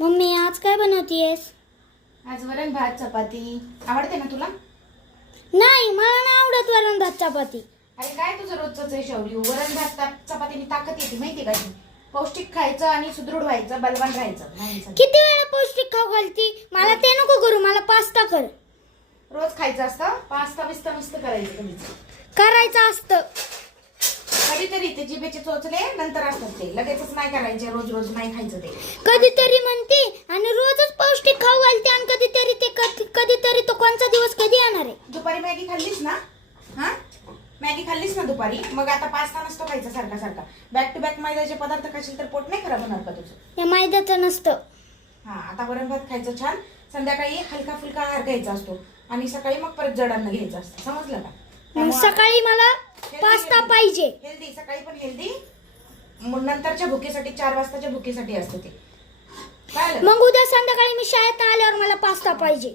Mummy आज काय बनवतीयस? आज वरण भात चपाती आवडते ना तुला? नाही, मला नाही आवडत वरण भात चपाती. अरे काय तुझं रोजच आहे शेवटी. वरण भात चपातीने ताकद येते माहिती का ती? पौष्टिक खायचं आणि सुदृढ व्हायचं, बलवान राहायचं. नाही किती वेळा पौष्टिक खाऊ घालती? मला ते नको करू, मला पास्ता कर. रोज खायचं असतं. पास्ता बिस्ता मस्त करायचं तुम्ही. करायचं असतं कधीतरी ते जिभेचे चोचले नंतर असतात ते. लगेचच नाही करायचे, रोज रोज नाही खायचं ते. कधीतरी म्हणते आणि रोजच पौष्टिक खाऊ घालते आणि कधीतरी कधीतरी तो कोणता दिवस कधी येणार आहे? दुपारी मॅगी खाल्लीस ना? हा, मॅगी खाल्लीस ना दुपारी? मग आता पास्ता नसतो खायचा सारखा सारखा. बॅक टू बॅक मैद्याचे पदार्थ खाशील तर पोट नाही खराब होणार का तुझं? या मैद्याचं नसतं. हा, आता वरण भात खायचं छान. संध्याकाळी हलका फुलका आहार घ्यायचा असतो आणि सकाळी मग परत जडांना घ्यायचं असतं. समजलं का? मग सकाळी मला पास्ता पाहिजे. हेल्दी, सकाळी पण हेल्दी. नंतरच्या भुकेसाठी 4 वाजताच्या भुकेसाठी असतं ते. कळलं? मग उद्या संध्याकाळी मी शाळेत आल्यावर मला पास्ता पाहिजे.